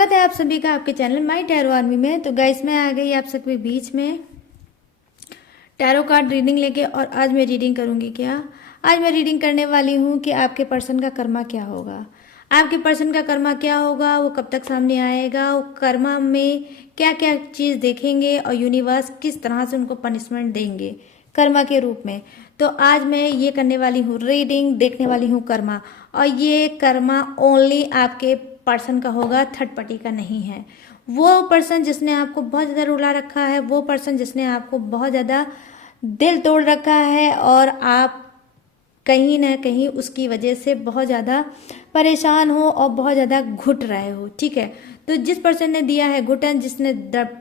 स्वागत है आप सभी का आपके चैनल माई टैरो आर्मी में। तो गाइस मैं आ गई आप सबके बीच में टैरो कार्ड रीडिंग लेके। और आज मैं रीडिंग करूंगी आज मैं रीडिंग करने वाली हूँ कि आपके पर्सन का कर्मा क्या होगा। आपके पर्सन का कर्मा क्या होगा, वो कब तक सामने आएगा, वो कर्मा में क्या क्या चीज़ देखेंगे और यूनिवर्स किस तरह से उनको पनिशमेंट देंगे कर्मा के रूप में। तो आज मैं ये करने वाली हूँ रीडिंग, देखने वाली हूँ कर्मा। और ये कर्मा ओनली आपके पर्सन का होगा, थर्ड पार्टी का नहीं है। वो पर्सन जिसने आपको बहुत ज़्यादा रुला रखा है, वो पर्सन जिसने आपको बहुत ज़्यादा दिल तोड़ रखा है और आप कहीं ना कहीं उसकी वजह से बहुत ज़्यादा परेशान हो और बहुत ज़्यादा घुट रहे हो। ठीक है, तो जिस पर्सन ने दिया है घुटन,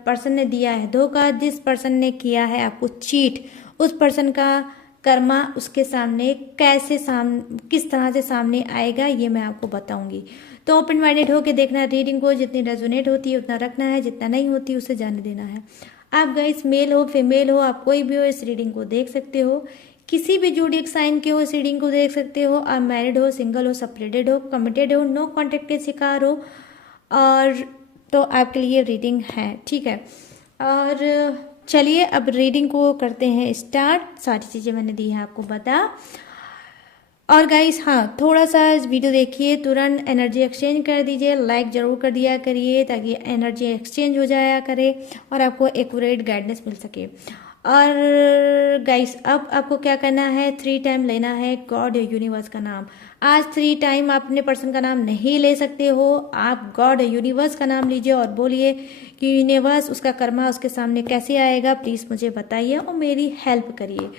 पर्सन ने दिया है धोखा, जिस पर्सन ने किया है आपको चीट, उस पर्सन का कर्मा उसके सामने किस तरह से सामने आएगा ये मैं आपको बताऊंगी। तो ओपन माइंडेड होकर देखना रीडिंग को, जितनी रेजोनेट होती है उतना रखना है, जितना नहीं होती उसे जाने देना है। आप गाइस मेल हो फीमेल हो, आप कोई भी हो इस रीडिंग को देख सकते हो। किसी भी ज़ोडिएक साइन के हो इस रीडिंग को देख सकते हो। आप मैरिड हो, सिंगल हो, सेपरेटेड हो, कमिटेड हो, नो कॉन्टेक्ट के शिकार हो, और तो आपके लिए रीडिंग है। ठीक है, और चलिए अब रीडिंग को करते हैं स्टार्ट। सारी चीज़ें मैंने दी हैं आपको बता। और गाइस हाँ, थोड़ा सा वीडियो देखिए, तुरंत एनर्जी एक्सचेंज कर दीजिए, लाइक ज़रूर कर दिया करिए ताकि एनर्जी एक्सचेंज हो जाया करे और आपको एक्यूरेट गाइडेंस मिल सके। और गाइस अब आपको क्या करना है, 3 टाइम लेना है गॉड या यूनिवर्स का नाम। आज 3 टाइम आप अपने पर्सन का नाम नहीं ले सकते हो, आप गॉड या यूनिवर्स का नाम लीजिए और बोलिए कि यूनिवर्स उसका कर्मा उसके सामने कैसे आएगा, प्लीज़ मुझे बताइए और मेरी हेल्प करिए।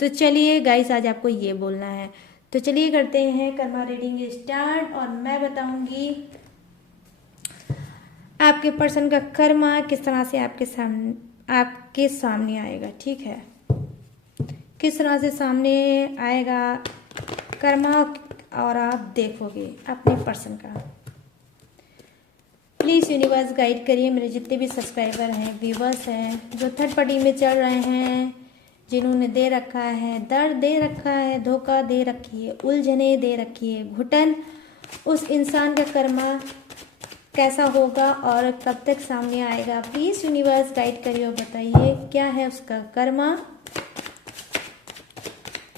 तो चलिए गाइस आज आपको ये बोलना है। तो चलिए करते हैं कर्मा रीडिंग स्टार्ट। और मैं बताऊंगी आपके पर्सन का कर्मा किस तरह से आपके सामने आएगा। ठीक है, किस तरह से सामने आएगा कर्मा और आप देखोगे अपने पर्सन का। प्लीज़ यूनिवर्स गाइड करिए मेरे जितने भी सब्सक्राइबर हैं, व्यूवर्स हैं, जो थर्ड पार्टी में चल रहे हैं, जिन्होंने दे रखा है दर्द, दे रखा है धोखा, दे रखी है उलझने, दे रखी है घुटन। उस इंसान का कर्मा कैसा होगा और कब तक सामने आएगा, प्लीज़ यूनिवर्स गाइड करिए और बताइए क्या है उसका कर्मा।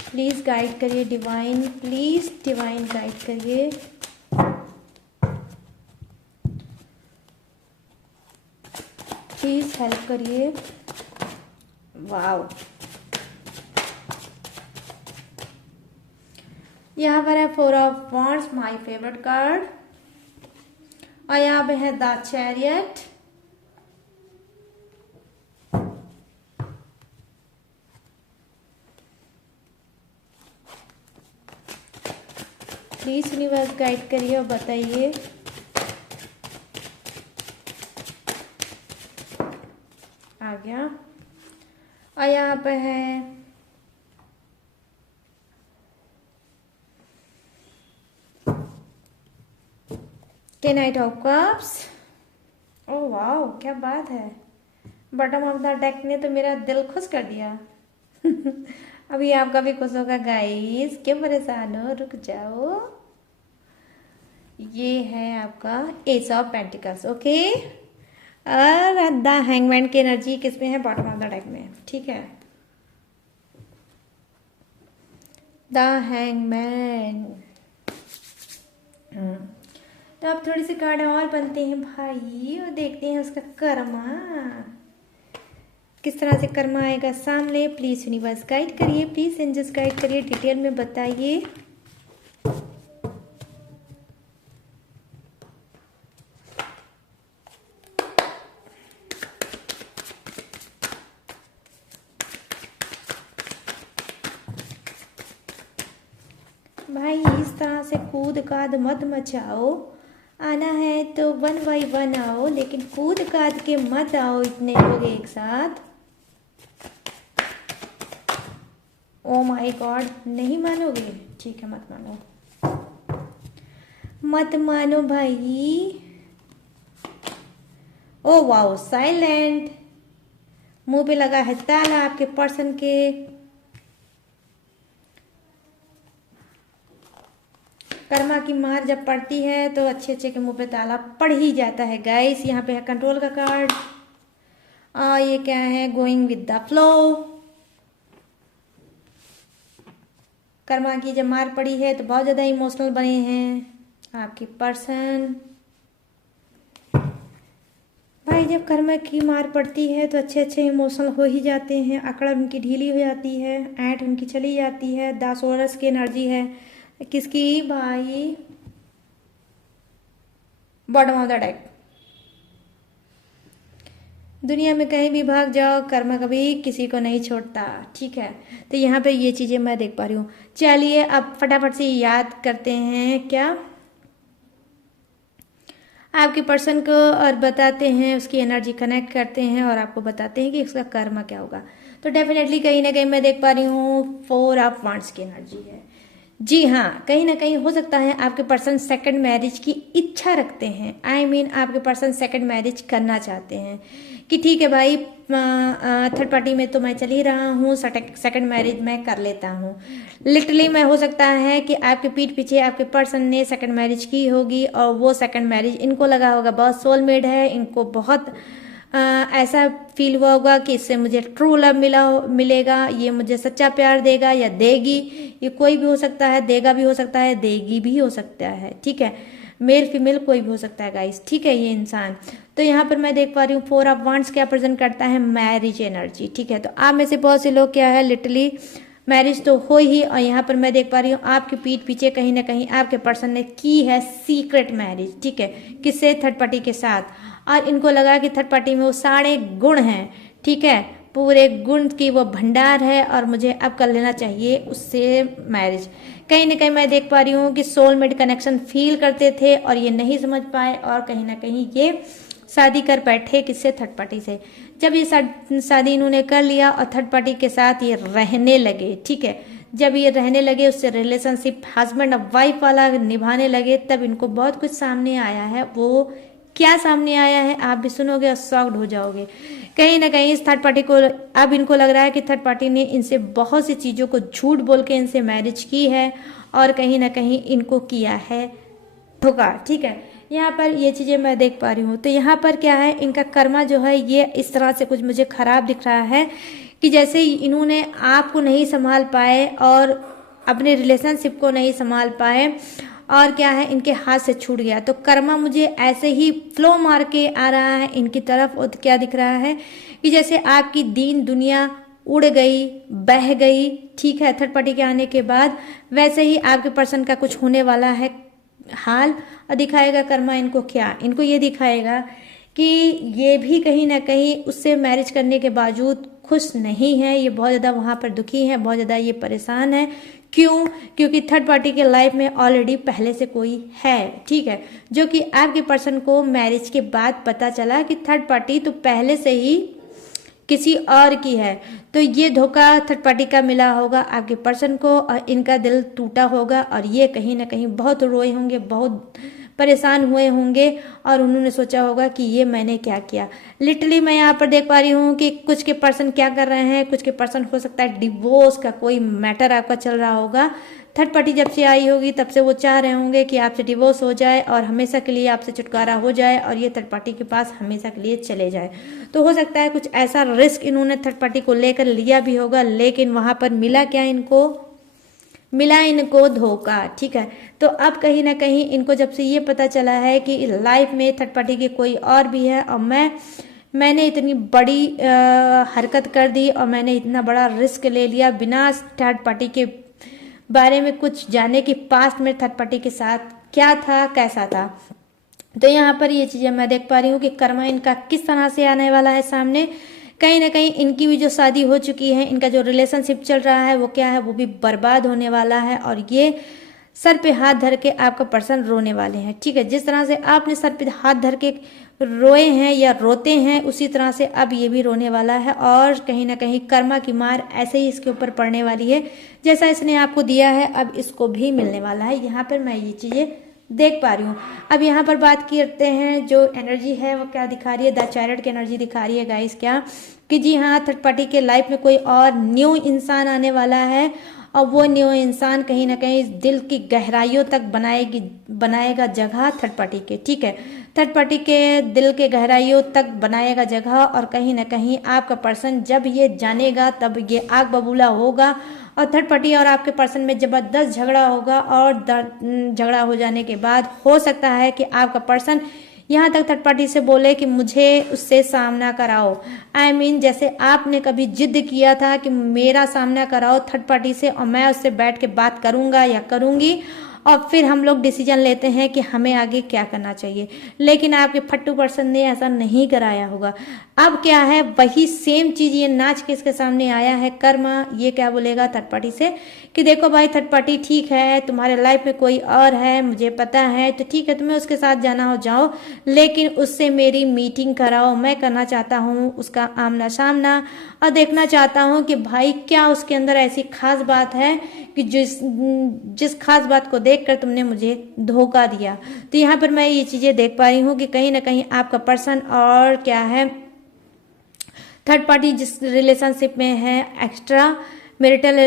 प्लीज़ गाइड करिए डिवाइन, प्लीज़ डिवाइन गाइड करिए। प्लीज़ हेल्प करिए। वाओ, यहाँ पर है 4 of wands, my favourite card. और यहाँ पे है the chariot. Please universe guide करिए और बताइए आ गया। और यहाँ पे है night of cups. Oh wow, क्या बात है, बॉटम ऑफ द डेक ने तो मेरा दिल खुश कर दिया। अभी आपका भी खुश होगा गाइस, क्यों परेशान हो, रुक जाओ। ये है आपका एस ऑफ पेंटिकल्स। ओके, और द हैंगमैन की एनर्जी किस में है, बॉटम ऑफ द डेक में। ठीक है, द हैंगमैन। तो अब थोड़ी सी कार्ड और बनते हैं भाई और देखते हैं उसका कर्मा किस तरह से कर्मा आएगा सामने। प्लीज यूनिवर्स गाइड करिए, प्लीज एंजल्स गाइड करिए, डिटेल में बताइए। भाई इस तरह से कूद काद मत मचाओ, आना है तो 1 बाय 1 आओ, लेकिन कूद काद के मत आओ इतने लोग एक साथ। ओ माय गॉड, नहीं मानोगे, ठीक है मत मानो, मत मानो भाई। ओ वाओ, साइलेंट, मुंह पे लगा है ताला आपके पर्सन के। कर्मा की मार जब पड़ती है तो अच्छे अच्छे के मुंह पे ताला पड़ ही जाता है गाइस। यहाँ पे है कंट्रोल का कार्ड और ये क्या है, going with the flow. Karma की जब मार पड़ी है तो बहुत ज़्यादा इमोशनल बने हैं आपकी पर्सन। भाई जब कर्मा की मार पड़ती है तो अच्छे अच्छे इमोशनल हो ही जाते हैं, अकड़ उनकी ढीली हो जाती है, ऐंठ उनकी चली जाती है। दासोरस की एनर्जी है किसकी भाई, बॉटम ऑफ द डेक। दुनिया में कहीं भी भाग जाओ कर्मा कभी किसी को नहीं छोड़ता, ठीक है। तो यहाँ पे ये चीज़ें मैं देख पा रही हूँ। चलिए अब फटाफट से याद करते हैं क्या आपके पर्सन को और बताते हैं, उसकी एनर्जी कनेक्ट करते हैं और आपको बताते हैं कि उसका कर्मा क्या होगा। तो डेफिनेटली कहीं ना कहीं मैं देख पा रही हूँ 4 ऑफ वांड्स की एनर्जी है। जी हाँ, कहीं ना कहीं हो सकता है आपके पर्सन सेकंड मैरिज की इच्छा रखते हैं। आई मीन आपके पर्सन सेकंड मैरिज करना चाहते हैं कि ठीक है भाई, थर्ड पार्टी में तो मैं चल ही रहा हूँ, सेकंड मैरिज मैं कर लेता हूँ। लिटरली में हो सकता है कि आपके पीठ पीछे आपके पर्सन ने सेकंड मैरिज की होगी और वो सेकंड मैरिज इनको लगा होगा बहुत सोलमेट है, इनको बहुत ऐसा फील हुआ होगा कि इससे मुझे ट्रू लव मिलेगा, ये मुझे सच्चा प्यार देगा या देगी। ये कोई भी हो सकता है, देगा भी हो सकता है, देगी भी हो सकता है, ठीक है। मेल फीमेल कोई भी हो सकता है गाइस, ठीक है। ये इंसान तो यहाँ पर मैं देख पा रही हूँ 4 ऑफ वांड्स क्या प्रेजेंट करता है, मैरिज एनर्जी, ठीक है। तो आप में से बहुत से लोग क्या है लिटरली मैरिज तो हो ही, और यहाँ पर मैं देख पा रही हूँ आपके पीठ पीछे कहीं ना कहीं आपके पर्सन ने की है सीक्रेट मैरिज, ठीक है। किससे, थर्ड पार्टी के साथ। और इनको लगा कि थर्ड पार्टी में वो सारे गुण हैं, ठीक है, पूरे गुण की वो भंडार है और मुझे अब कर लेना चाहिए उससे मैरिज। कहीं ना कहीं मैं देख पा रही हूँ कि सोलमेट कनेक्शन फील करते थे और ये नहीं समझ पाए और कहीं ना कहीं ये शादी कर बैठे किससे, थर्ड पार्टी से। जब ये शादी इन्होंने कर लिया और थर्ड पार्टी के साथ ये रहने लगे, ठीक है, जब ये रहने लगे उससे रिलेशनशिप हस्बैंड और वाइफ वाला निभाने लगे, तब इनको बहुत कुछ सामने आया है। वो क्या सामने आया है आप भी सुनोगे और शॉक्ड हो जाओगे। कहीं ना कहीं इस थर्ड पार्टी को अब इनको लग रहा है कि थर्ड पार्टी ने इनसे बहुत सी चीज़ों को झूठ बोल के इनसे मैरिज की है और कहीं ना कहीं इनको किया है धोखा, ठीक है। यहाँ पर ये चीज़ें मैं देख पा रही हूँ। तो यहाँ पर क्या है, इनका कर्मा जो है ये इस तरह से कुछ मुझे खराब दिख रहा है कि जैसे इन्होंने आपको नहीं संभाल पाए और अपने रिलेशनशिप को नहीं संभाल पाए और क्या है इनके हाथ से छूट गया। तो कर्मा मुझे ऐसे ही फ्लो मार के आ रहा है इनकी तरफ। और क्या दिख रहा है कि जैसे आपकी दीन दुनिया उड़ गई, बह गई, ठीक है, थर्ड पार्टी के आने के बाद, वैसे ही आपके पर्सन का कुछ होने वाला है हाल। और दिखाएगा कर्मा इनको क्या, इनको ये दिखाएगा कि ये भी कहीं ना कहीं उससे मैरिज करने के बावजूद खुश नहीं है। ये बहुत ज़्यादा वहाँ पर दुखी है, बहुत ज़्यादा ये परेशान है। क्यों? क्योंकि थर्ड पार्टी के लाइफ में ऑलरेडी पहले से कोई है, ठीक है, जो कि आपके पर्सन को मैरिज के बाद पता चला कि थर्ड पार्टी तो पहले से ही किसी और की है। तो ये धोखा थर्ड पार्टी का मिला होगा आपके पर्सन को और इनका दिल टूटा होगा और ये कहीं ना कहीं बहुत रोए होंगे, बहुत परेशान हुए होंगे और उन्होंने सोचा होगा कि ये मैंने क्या किया। लिटरली मैं यहाँ पर देख पा रही हूँ कि कुछ के पर्सन क्या कर रहे हैं, कुछ के पर्सन हो सकता है डिवोर्स का कोई मैटर आपका चल रहा होगा। थर्ड पार्टी जब से आई होगी तब से वो चाह रहे होंगे कि आपसे डिवोर्स हो जाए और हमेशा के लिए आपसे छुटकारा हो जाए और ये थर्ड पार्टी के पास हमेशा के लिए चले जाए। तो हो सकता है कुछ ऐसा रिस्क इन्होंने थर्ड पार्टी को लेकर लिया भी होगा, लेकिन वहां पर मिला क्या, मिला इनको धोखा, ठीक है। तो अब कहीं ना कहीं इनको जब से ये पता चला है कि लाइफ में थर्ड पार्टी के कोई और भी है और मैंने इतनी बड़ी हरकत कर दी और मैंने इतना बड़ा रिस्क ले लिया बिना थर्ड पार्टी के बारे में कुछ जाने कि पास्ट में थर्ड पार्टी के साथ क्या था, कैसा था। तो यहाँ पर ये चीज़ें मैं देख पा रही हूँ कि कर्मा इनका किस तरह से आने वाला है सामने। कहीं ना कहीं इनकी भी जो शादी हो चुकी है, इनका जो रिलेशनशिप चल रहा है वो क्या है, वो भी बर्बाद होने वाला है और ये सर पे हाथ धर के आपका पर्सन रोने वाले हैं, ठीक है। जिस तरह से आपने सर पे हाथ धर के रोए हैं या रोते हैं, उसी तरह से अब ये भी रोने वाला है और कहीं ना कहीं कर्मा की मार ऐसे ही इसके ऊपर पड़ने वाली है। जैसा इसने आपको दिया है अब इसको भी मिलने वाला है। यहाँ पर मैं ये चीज़ें देख पा रही हूँ। अब यहाँ पर बात करते हैं जो एनर्जी है वो क्या दिखा रही है, द चैरियट की एनर्जी दिखा रही है गाइस क्या कि जी हाँ, थर्ड पार्टी के लाइफ में कोई और न्यू इंसान आने वाला है और वो न्यू इंसान कहीं ना कहीं दिल की गहराइयों तक बनाएगा जगह थर्ड पार्टी के, ठीक है। थर्ड पार्टी के दिल के गहराइयों तक बनाएगा जगह, और कहीं ना कहीं आपका पर्सन जब ये जानेगा तब ये आग बबूला होगा, और थर्ड पार्टी और आपके पर्सन में जबरदस्त झगड़ा होगा, और झगड़ा हो जाने के बाद हो सकता है कि आपका पर्सन यहाँ तक थर्ड पार्टी से बोले कि मुझे उससे सामना कराओ। I mean, जैसे आपने कभी जिद किया था कि मेरा सामना कराओ थर्ड पार्टी से और मैं उससे बैठ के बात करूंगा या करूंगी, और फिर हम लोग डिसीजन लेते हैं कि हमें आगे क्या करना चाहिए, लेकिन आपके फट्टू पर्सन ने ऐसा नहीं कराया होगा। अब क्या है, वही सेम चीज ये नाच के इसके सामने आया है कर्मा। ये क्या बोलेगा थर्ड पार्टी से कि देखो भाई थर्ड पार्टी ठीक है, तुम्हारे लाइफ में कोई और है मुझे पता है, तो ठीक है तुम्हें उसके साथ जाना हो जाओ, लेकिन उससे मेरी मीटिंग कराओ। मैं करना चाहता हूँ उसका आमना सामना, और देखना चाहता हूँ कि भाई क्या उसके अंदर ऐसी खास बात है कि जिस खास बात को देखकर तुमने मुझे धोखा दिया। तो यहाँ पर मैं ये चीजें देख पा रही हूँ कि कहीं ना कहीं आपका पर्सन और क्या है, थर्ड पार्टी जिस रिलेशनशिप में है, एक्स्ट्रा मैरिटल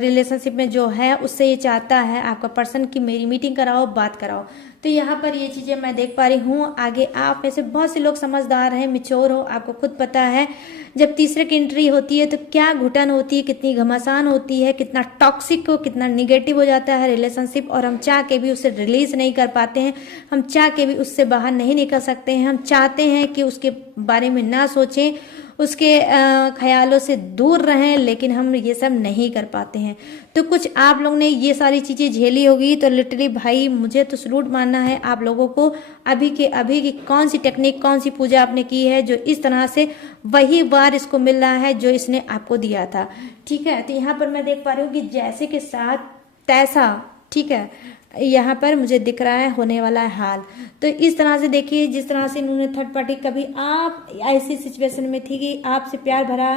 रिलेशनशिप में जो है, उससे ये चाहता है आपका पर्सन कि मेरी मीटिंग कराओ, बात कराओ। तो यहाँ पर ये चीजें मैं देख पा रही हूँ। आगे आप में से बहुत से लोग समझदार हैं, मिच्योर हो, आपको खुद पता है जब तीसरे की एंट्री होती है तो क्या घुटन होती है, कितनी घमासान होती है, कितना टॉक्सिक हो, कितना निगेटिव हो जाता है रिलेशनशिप, और हम चाह के भी उसे रिलीज नहीं कर पाते हैं, हम चाह के भी उससे बाहर नहीं निकल सकते हैं। हम चाहते हैं कि उसके बारे में ना सोचें, उसके ख्यालों से दूर रहें, लेकिन हम ये सब नहीं कर पाते हैं। तो कुछ आप लोग ने ये सारी चीजें झेली होगी, तो लिटरली भाई मुझे तो सलूट मानना है आप लोगों को। अभी की कौन सी टेक्निक, कौन सी पूजा आपने की है जो इस तरह से वही बार इसको मिल रहा है जो इसने आपको दिया था, ठीक है। तो यहाँ पर मैं देख पा रही हूँ कि जैसे के साथ तैसा, ठीक है, यहाँ पर मुझे दिख रहा है होने वाला है हाल। तो इस तरह से देखिए, जिस तरह से इन्होंने थर्ड पार्टी, कभी आप ऐसी सिचुएशन में थी कि आपसे प्यार भरा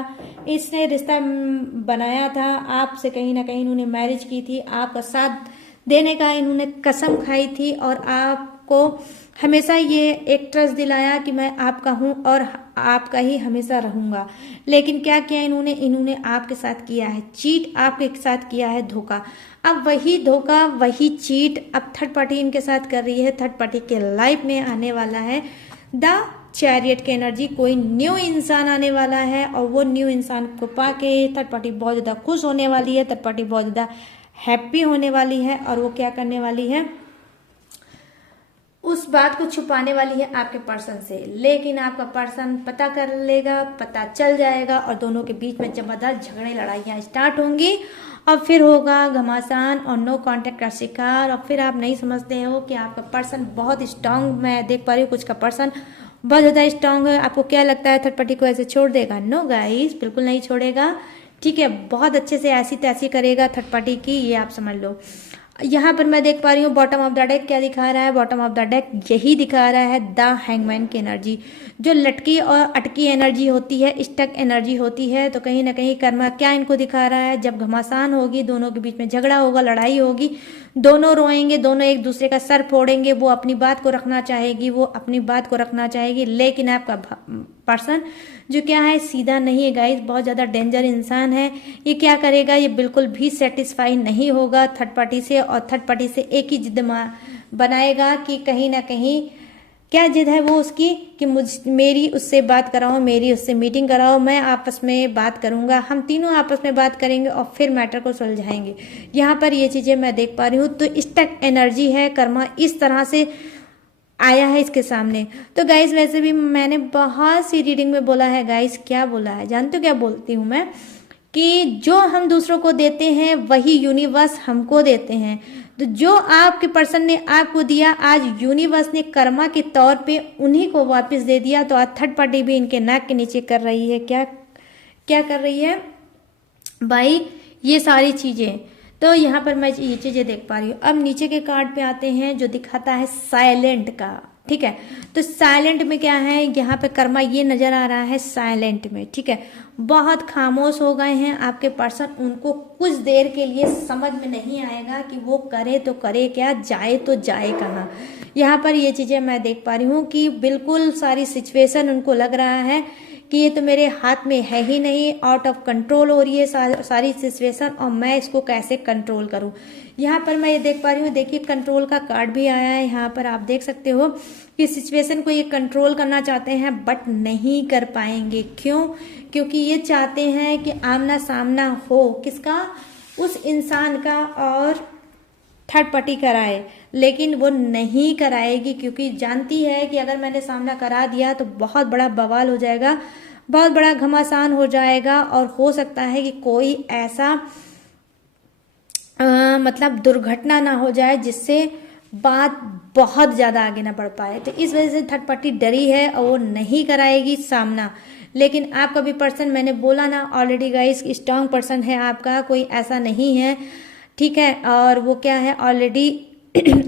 इसने रिश्ता बनाया था, आपसे कहीं ना कहीं इन्होंने मैरिज की थी, आपका साथ देने का इन्होंने कसम खाई थी, और आपको हमेशा ये एक ट्रस्ट दिलाया कि मैं आपका हूँ और आपका ही हमेशा रहूंगा। लेकिन क्या किया इन्होंने आपके साथ किया है चीट, आपके साथ किया है धोखा। अब वही धोखा, वही चीट अब थर्ड पार्टी इनके साथ कर रही है। थर्ड पार्टी के लाइफ में आने वाला है द चैरियट की एनर्जी, कोई न्यू इंसान आने वाला है, और वो न्यू इंसान को पाके थर्ड पार्टी बहुत ज्यादा खुश होने वाली है, थर्ड पार्टी बहुत ज्यादा हैप्पी होने वाली है, और वो क्या करने वाली है, उस बात को छुपाने वाली है आपके पर्सन से। लेकिन आपका पर्सन पता कर लेगा, पता चल जाएगा, और दोनों के बीच में जबरदस्त झगड़े लड़ाइयाँ स्टार्ट होंगी, और फिर होगा घमासान और नो कांटेक्ट का शिकार। और फिर आप नहीं समझते हो कि आपका पर्सन बहुत स्ट्रांग, मैं देख पा रही हूँ कुछ का पर्सन बहुत ज्यादा स्ट्रांग है। आपको क्या लगता है थर्ड पार्टी को ऐसे छोड़ देगा? नो गाइस, बिल्कुल नहीं छोड़ेगा, ठीक है। बहुत अच्छे से ऐसी तैसी करेगा थर्ड पार्टी की, ये आप समझ लो। यहाँ पर मैं देख पा रही हूँ बॉटम ऑफ द डेक क्या दिखा रहा है, बॉटम ऑफ द डेक यही दिखा रहा है द हैंगमैन की एनर्जी, जो लटकी और अटकी एनर्जी होती है, स्टक एनर्जी होती है। तो कहीं ना कहीं कर्मा क्या इनको दिखा रहा है, जब घमासान होगी, दोनों के बीच में झगड़ा होगा, लड़ाई होगी, दोनों रोएंगे, दोनों एक दूसरे का सर फोड़ेंगे, वो अपनी बात को रखना चाहेगी, वो अपनी बात को रखना चाहेगी, लेकिन आपका पर्सन जो क्या है सीधा नहीं है गाइस, बहुत ज्यादा डेंजर इंसान है। ये क्या करेगा, ये बिल्कुल भी सेटिस्फाई नहीं होगा थर्ड पार्टी से, और थर्ड पार्टी से एक ही जिद बनाएगा कि कहीं ना कहीं क्या जिद है वो उसकी कि मेरी उससे बात कराओ, मेरी उससे मीटिंग कराओ, मैं आपस में बात करूंगा, हम तीनों आपस में बात करेंगे और फिर मैटर को सुलझाएंगे। यहाँ पर ये चीजें मैं देख पा रही हूँ। तो स्टक एनर्जी है, कर्मा इस तरह से आया है इसके सामने। तो गाइस वैसे भी मैंने बहुत सी रीडिंग में बोला है गाइस, क्या बोला है जानते हो क्या बोलती हूँ मैं, कि जो हम दूसरों को देते हैं वही यूनिवर्स हमको देते हैं। तो जो आपके पर्सन ने आपको दिया, आज यूनिवर्स ने कर्मा के तौर पे उन्हीं को वापस दे दिया। तो आज थर्ड पार्टी भी इनके नाक के नीचे कर रही है, क्या क्या कर रही है भाई, ये सारी चीजें। तो यहाँ पर मैं ये चीजें देख पा रही हूँ। अब नीचे के कार्ड पे आते हैं जो दिखाता है साइलेंट का, ठीक है। तो साइलेंट में क्या है, यहाँ पे कर्मा ये नजर आ रहा है साइलेंट में, ठीक है। बहुत खामोश हो गए हैं आपके पर्सन, उनको कुछ देर के लिए समझ में नहीं आएगा कि वो करे तो करे क्या, जाए तो जाए कहाँ। यहाँ पर ये चीजें मैं देख पा रही हूँ कि बिल्कुल सारी सिचुएशन उनको लग रहा है कि ये तो मेरे हाथ में है ही नहीं, आउट ऑफ कंट्रोल हो रही है सारी सिचुएशन, और मैं इसको कैसे कंट्रोल करूं। यहाँ पर मैं ये देख पा रही हूँ, देखिए कंट्रोल का कार्ड भी आया है। यहाँ पर आप देख सकते हो कि सिचुएशन को ये कंट्रोल करना चाहते हैं बट नहीं कर पाएंगे। क्यों? क्योंकि ये चाहते हैं कि आमना सामना हो, किसका? उस इंसान का, और थर्ड पार्टी कराए, लेकिन वो नहीं कराएगी, क्योंकि जानती है कि अगर मैंने सामना करा दिया तो बहुत बड़ा बवाल हो जाएगा, बहुत बड़ा घमासान हो जाएगा, और हो सकता है कि कोई ऐसा मतलब दुर्घटना ना हो जाए जिससे बात बहुत ज़्यादा आगे ना बढ़ पाए। तो इस वजह से थर्ड पार्टी डरी है और वो नहीं कराएगी सामना। लेकिन आपका भी पर्सन, मैंने बोला ना ऑलरेडी गाइस, स्ट्रांग पर्सन है आपका, कोई ऐसा नहीं है, ठीक है। और वो क्या है, ऑलरेडी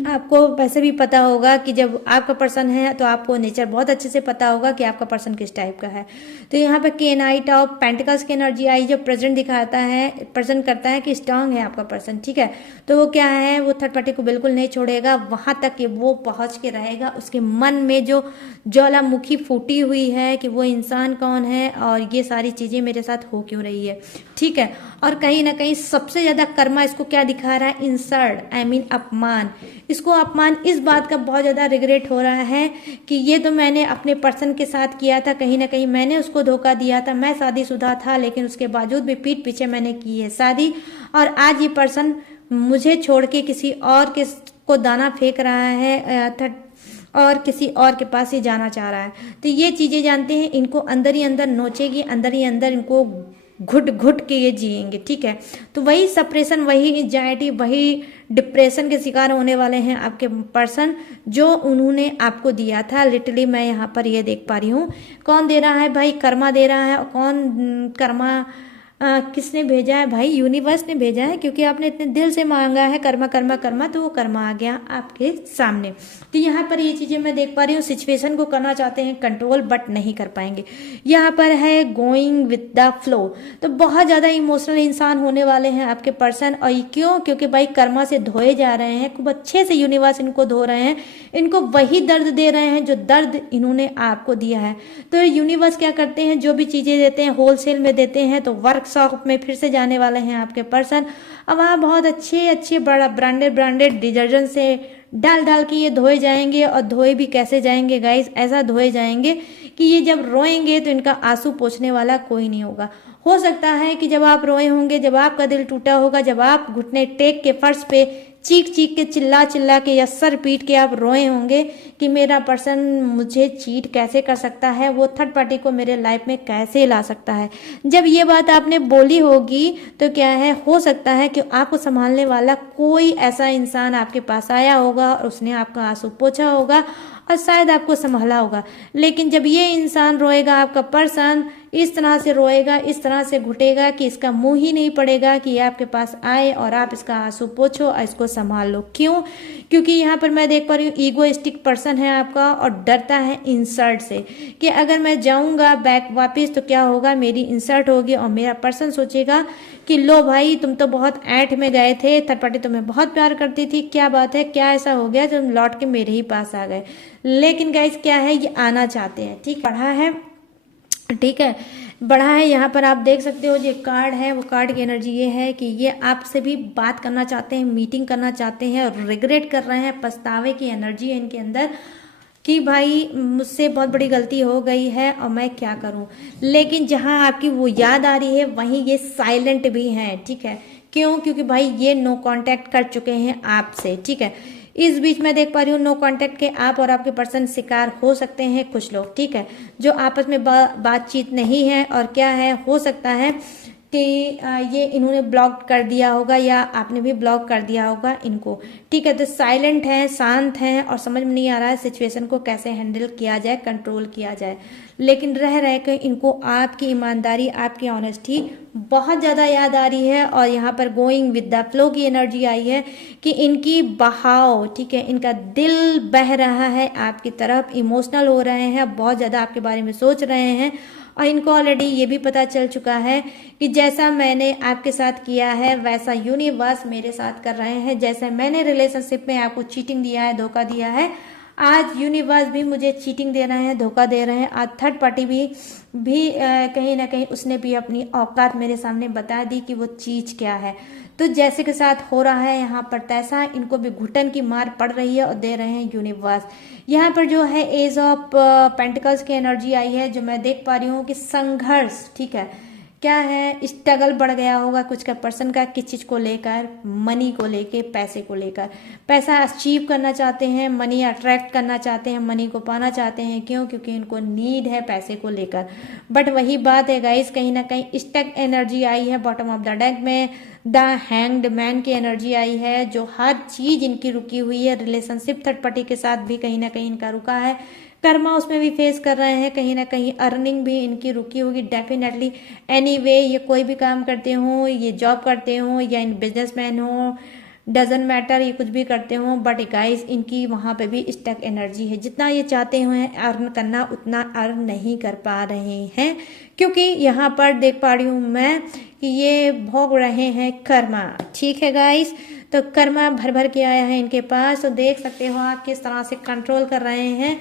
आपको वैसे भी पता होगा कि जब आपका पर्सन है तो आपको नेचर बहुत अच्छे से पता होगा कि आपका पर्सन किस टाइप का है। तो यहाँ पे के नाइट ऑफ पेंटिकल्स की एनर्जी आई, जो प्रेजेंट दिखाता है, प्रेजेंट करता है कि स्ट्रांग है आपका पर्सन, ठीक है। तो वो क्या है, वो थर्ड पार्टी को बिल्कुल नहीं छोड़ेगा, वहां तक कि वो पहुंच के रहेगा। उसके मन में जो ज्वालामुखी फूटी हुई है कि वो इंसान कौन है और ये सारी चीजें मेरे साथ हो क्यों रही है, ठीक है। और कहीं ना कहीं सबसे ज्यादा कर्मा इसको क्या दिखा रहा है, इंसल्ट, आई मीन अपमान। इसको अपमान इस बात का बहुत ज्यादा रिग्रेट हो रहा है कि ये तो मैंने अपने पर्सन के साथ किया था, कहीं ना कहीं मैंने उसको धोखा दिया था, मैं शादीशुदा था, लेकिन उसके बावजूद भी पीठ पीछे मैंने की है शादी, और आज ये पर्सन मुझे छोड़ के किसी और के को दाना फेंक रहा है, और किसी और के पास ही जाना चाह रहा है। तो ये चीजें जानते हैं, इनको अंदर ही अंदर नोचेगी, अंदर ही अंदर इनको घुट घुट के ये जिएंगे, ठीक है। तो वही सप्रेशन, वही एंजाइटी, वही डिप्रेशन के शिकार होने वाले हैं आपके पर्सन, जो उन्होंने आपको दिया था। लिटरली मैं यहाँ पर ये देख पा रही हूँ। कौन दे रहा है भाई? कर्मा दे रहा है। और कौन कर्मा किसने भेजा है भाई? यूनिवर्स ने भेजा है, क्योंकि आपने इतने दिल से मांगा है कर्मा कर्मा कर्मा, तो वो कर्मा आ गया आपके सामने। तो यहाँ पर ये चीजें मैं देख पा रही हूँ, सिचुएशन को करना चाहते हैं कंट्रोल बट नहीं कर पाएंगे। यहाँ पर है गोइंग विद द फ्लो, तो बहुत ज्यादा इमोशनल इंसान होने वाले हैं आपके पर्सन। और ये क्यों? क्योंकि भाई कर्मा से धोए जा रहे हैं, खूब अच्छे से यूनिवर्स इनको धो रहे हैं, इनको वही दर्द दे रहे हैं जो दर्द इन्होंने आपको दिया है। तो यूनिवर्स क्या करते हैं, जो भी चीजें देते हैं होलसेल में देते हैं। तो वर्कशॉप में फिर से जाने वाले हैं आपके पर्सन, अब वहाँ बहुत अच्छे अच्छे बड़ा ब्रांडेड डिटर्जेंट से डाल डाल के ये धोए जाएंगे। और धोए भी कैसे जाएंगे गाइस? ऐसा धोए जाएंगे कि ये जब रोएंगे तो इनका आंसू पोंछने वाला कोई नहीं होगा। हो सकता है कि जब आप रोए होंगे, जब आपका दिल टूटा होगा, जब आप घुटने टेक के फर्श पे चीख चीख के चिल्ला चिल्ला के या सर पीट के आप रोए होंगे कि मेरा पर्सन मुझे चीट कैसे कर सकता है, वो थर्ड पार्टी को मेरे लाइफ में कैसे ला सकता है। जब ये बात आपने बोली होगी तो क्या है, हो सकता है कि आपको संभालने वाला कोई ऐसा इंसान आपके पास आया होगा और उसने आपका आंसू पोंछा होगा और शायद आपको संभाला होगा। लेकिन जब ये इंसान रोएगा, आपका पर्सन इस तरह से रोएगा, इस तरह से घुटेगा कि इसका मुंह ही नहीं पड़ेगा कि ये आपके पास आए और आप इसका आंसू पोंछो और इसको संभाल लो। क्यों? क्योंकि यहाँ पर मैं देख पा रही हूँ ईगोइस्टिक पर्सन है आपका और डरता है इंसल्ट से कि अगर मैं जाऊंगा बैक वापस तो क्या होगा, मेरी इंसल्ट होगी। और मेरा पर्सन सोचेगा कि लो भाई, तुम तो बहुत ऐंठ में गए थे, थर्ड पार्टी तुम्हें बहुत प्यार करती थी, क्या बात है, क्या ऐसा हो गया तुम लौट के मेरे ही पास आ गए। लेकिन गाइस क्या है, ये आना चाहते हैं, ठीक पढ़ा है, ठीक है, बढ़ा है। यहाँ पर आप देख सकते हो जो कार्ड है, वो कार्ड की एनर्जी ये है कि ये आपसे भी बात करना चाहते हैं, मीटिंग करना चाहते हैं और रिग्रेट कर रहे हैं, पछतावे की एनर्जी है इनके अंदर कि भाई मुझसे बहुत बड़ी गलती हो गई है और मैं क्या करूं। लेकिन जहां आपकी वो याद आ रही है वहीं ये साइलेंट भी हैं, ठीक है। क्यों? क्योंकि भाई ये नो कांटेक्ट कर चुके हैं आपसे, ठीक है। इस बीच में देख पा रही हूँ नो कांटेक्ट के आप और आपके पर्सन शिकार हो सकते हैं कुछ लोग, ठीक है, जो आपस में बातचीत नहीं है। और क्या है, हो सकता है कि ये इन्होंने ब्लॉक कर दिया होगा या आपने भी ब्लॉक कर दिया होगा इनको, ठीक है। तो साइलेंट है, शांत है और समझ में नहीं आ रहा है सिचुएशन को कैसे हैंडल किया जाए, कंट्रोल किया जाए। लेकिन रह रह कर इनको आपकी ईमानदारी, आपकी ऑनेस्टी बहुत ज़्यादा याद आ रही है। और यहाँ पर गोइंग विद द फ्लो की एनर्जी आई है कि इनकी बहाव, ठीक है, इनका दिल बह रहा है आपकी तरफ, इमोशनल हो रहे हैं, बहुत ज़्यादा आपके बारे में सोच रहे हैं। और इनको ऑलरेडी ये भी पता चल चुका है कि जैसा मैंने आपके साथ किया है वैसा यूनिवर्स मेरे साथ कर रहे हैं। जैसे मैंने रिलेशनशिप में आपको चीटिंग दिया है, धोखा दिया है, आज यूनिवर्स भी मुझे चीटिंग दे रहे हैं, धोखा दे रहे हैं। आज थर्ड पार्टी भी कहीं ना कहीं उसने भी अपनी औकात मेरे सामने बता दी कि वो चीज क्या है। तो जैसे के साथ हो रहा है यहाँ पर तैसा इनको भी घुटन की मार पड़ रही है और दे रहे हैं यूनिवर्स। यहाँ पर जो है एज ऑफ पेंटिकल्स की एनर्जी आई है, जो मैं देख पा रही हूँ कि संघर्ष, ठीक है, क्या है, स्ट्रगल बढ़ गया होगा कुछ का पर्सन का, किस चीज को लेकर, मनी को लेके, पैसे को लेकर। पैसा अचीव करना चाहते हैं, मनी अट्रैक्ट करना चाहते हैं, मनी को पाना चाहते हैं। क्यों? क्योंकि इनको नीड है पैसे को लेकर। बट वही बात है गाइस, कहीं ना कहीं स्टक एनर्जी आई है बॉटम ऑफ द डेक में। द हैंग्ड मैन की एनर्जी आई है, जो हर चीज इनकी रुकी हुई है। रिलेशनशिप थर्ड पार्टी के साथ भी कहीं ना कहीं इनका रुका है, कर्मा उसमें भी फेस कर रहे हैं। कहीं ना कहीं अर्निंग भी इनकी रुकी होगी डेफिनेटली। एनीवे, ये कोई भी काम करते हो, ये जॉब करते हो या इन बिजनेसमैन हो, डजंट मैटर, ये कुछ भी करते हो, बट गाइस इनकी वहां पे भी स्टक एनर्जी है। जितना ये चाहते हैं अर्न करना, उतना अर्न नहीं कर पा रहे हैं, क्योंकि यहाँ पर देख पा रही हूँ मैं कि ये भोग रहे हैं कर्मा। ठीक है गाइस, तो कर्मा भर भर के आया है इनके पास। तो देख सकते हो आप किस तरह से कंट्रोल कर रहे हैं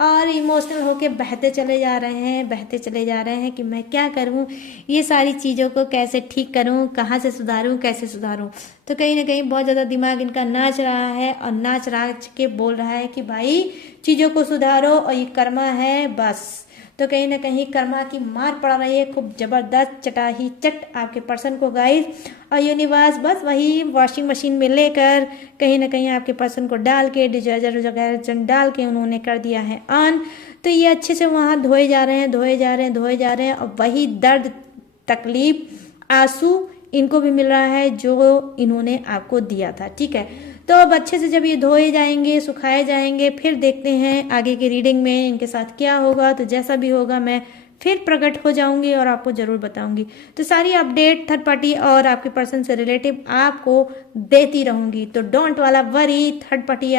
और इमोशनल होके बहते चले जा रहे हैं, बहते चले जा रहे हैं कि मैं क्या करूं, ये सारी चीज़ों को कैसे ठीक करूं, कहाँ से सुधारूं, कैसे सुधारूं। तो कहीं ना कहीं बहुत ज़्यादा दिमाग इनका नाच रहा है और नाच नाच के बोल रहा है कि भाई चीज़ों को सुधारो और ये कर्मा है बस। तो कहीं ना कहीं कर्मा की मार पड़ रही है खूब जबरदस्त, चटाही चट आपके पर्सन को गाइस। और यूनिवर्स बस वही वॉशिंग मशीन में लेकर कहीं ना कहीं आपके पर्सन को डाल के डिटर्जेंट वगैरह डाल के उन्होंने कर दिया है ऑन। तो ये अच्छे से वहाँ धोए जा रहे हैं, धोए जा रहे हैं, धोए जा रहे हैं। और वही दर्द, तकलीफ, आंसू इनको भी मिल रहा है जो इन्होंने आपको दिया था। ठीक है, तो अब अच्छे से जब ये धोए जाएंगे, सुखाए जाएंगे, फिर देखते हैं आगे की रीडिंग में इनके साथ क्या होगा। तो जैसा भी होगा मैं फिर प्रकट हो जाऊंगी और आपको जरूर बताऊंगी। तो सारी अपडेट थर्ड पार्टी और आपके पर्सन से रिलेटिव आपको देती रहूंगी। तो डोंट वाला वरी, थर्ड पार्टी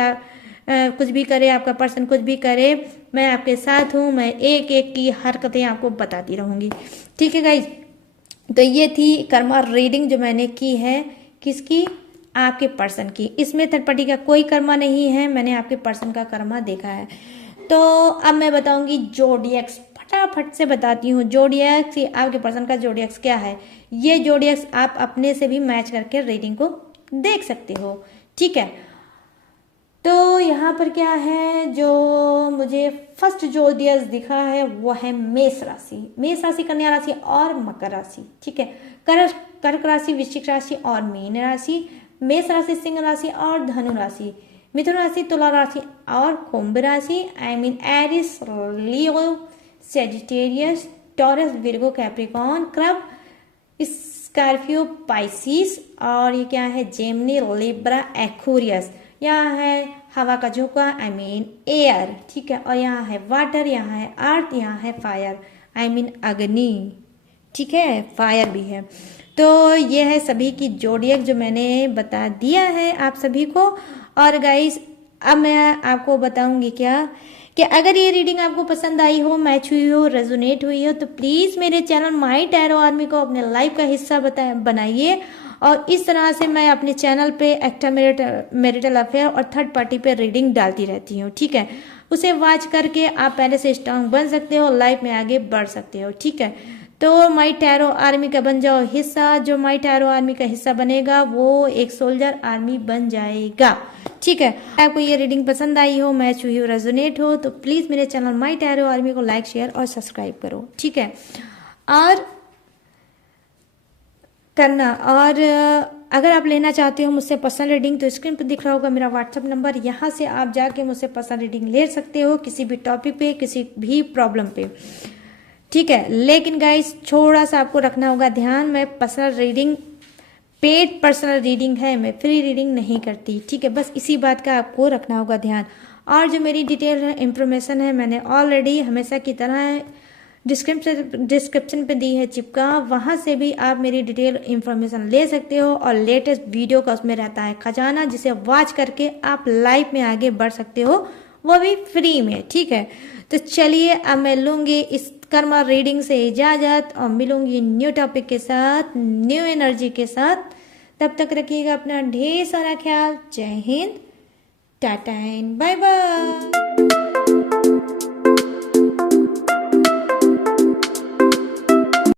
कुछ भी करे, आपका पर्सन कुछ भी करे, मैं आपके साथ हूँ। मैं एक एक की हरकतें आपको बताती रहूंगी। ठीक है गाइज, तो ये थी कर्मा रीडिंग जो मैंने की है, किसकी? आपके पर्सन की। इसमें थर्ड पार्टी का कोई कर्मा नहीं है, मैंने आपके पर्सन का कर्मा देखा है। तो अब मैं बताऊंगी जोडियक्स, फटाफट से बताती हूँ। जोडियक्स, आपके पर्सन का जोडियक्स क्या है? ये जोडियक्स आप अपने से भी मैच करके रीडिंग को देख सकते हो। ठीक है, तो यहाँ पर क्या है, जो मुझे फर्स्ट जोडियक्स दिखा है वो है मेष राशि। मेष राशि, कन्या राशि और मकर राशि। ठीक है, कर्क राशि, वृश्चिक राशि और मीन राशि, मेष राशि, सिंह राशि और धनु राशि, मिथुन राशि, तुला राशि और कुंभ राशि। I mean Aries, Leo, Sagittarius, Taurus, Virgo, Capricorn, crab, Scorpio, Pisces और ये क्या है, जेमिनी, लिब्रा, एक्वेरियस। यहाँ है हवा का झोंका, आई मीन एयर। ठीक है, और यहाँ है वाटर, यहाँ है अर्थ, यहाँ है फायर, आई मीन अग्नि। ठीक है, फायर भी है। तो ये है सभी की जोडियक जो मैंने बता दिया है आप सभी को। और गाइस अब मैं आपको बताऊंगी क्या कि अगर ये रीडिंग आपको पसंद आई हो, मैच हुई हो, रेजोनेट हुई हो, तो प्लीज मेरे चैनल माई टैरो आर्मी को अपने लाइफ का हिस्सा बनाइए। और इस तरह से मैं अपने चैनल पे एक्स्ट्रा मैरिटल अफेयर और थर्ड पार्टी पे रीडिंग डालती रहती हूँ। ठीक है, उसे वॉच करके आप पहले से स्ट्रांग बन सकते हो, लाइफ में आगे बढ़ सकते हो। ठीक है, तो माई टैरो आर्मी का बन जाओ हिस्सा। जो माई टैरो आर्मी का हिस्सा बनेगा वो एक सोल्जर आर्मी बन जाएगा। ठीक है, आपको ये रीडिंग पसंद आई हो, मैच हुई हो, रेजोनेट हो, तो प्लीज मेरे चैनल माई टैरो आर्मी को लाइक, शेयर और सब्सक्राइब करो। ठीक है, और करना। और अगर आप लेना चाहते हो मुझसे पर्सनल रीडिंग, तो स्क्रीन पर दिख रहा होगा मेरा व्हाट्सएप नंबर, यहाँ से आप जाके मुझसे पर्सनल रीडिंग ले सकते हो, किसी भी टॉपिक पे, किसी भी प्रॉब्लम पे। ठीक है, लेकिन गाइस थोड़ा सा आपको रखना होगा ध्यान, मैं personal reading, paid personal reading है, मैं फ्री रीडिंग नहीं करती। ठीक है, बस इसी बात का आपको रखना होगा ध्यान। और जो मेरी डिटेल इंफॉर्मेशन है मैंने ऑलरेडी हमेशा की तरह डिस्क्रिप्शन पे दी है चिपका, वहां से भी आप मेरी डिटेल इंफॉर्मेशन ले सकते हो। और लेटेस्ट वीडियो का उसमें रहता है खजाना, जिसे वॉच करके आप लाइफ में आगे बढ़ सकते हो, वो भी फ्री में। ठीक है, तो चलिए अब मैं लूंगी इस कर्मा रीडिंग से इजाजत और मिलूंगी न्यू टॉपिक के साथ, न्यू एनर्जी के साथ। तब तक रखिएगा अपना ढेर सारा ख्याल। जय Hind, tata and bye bye.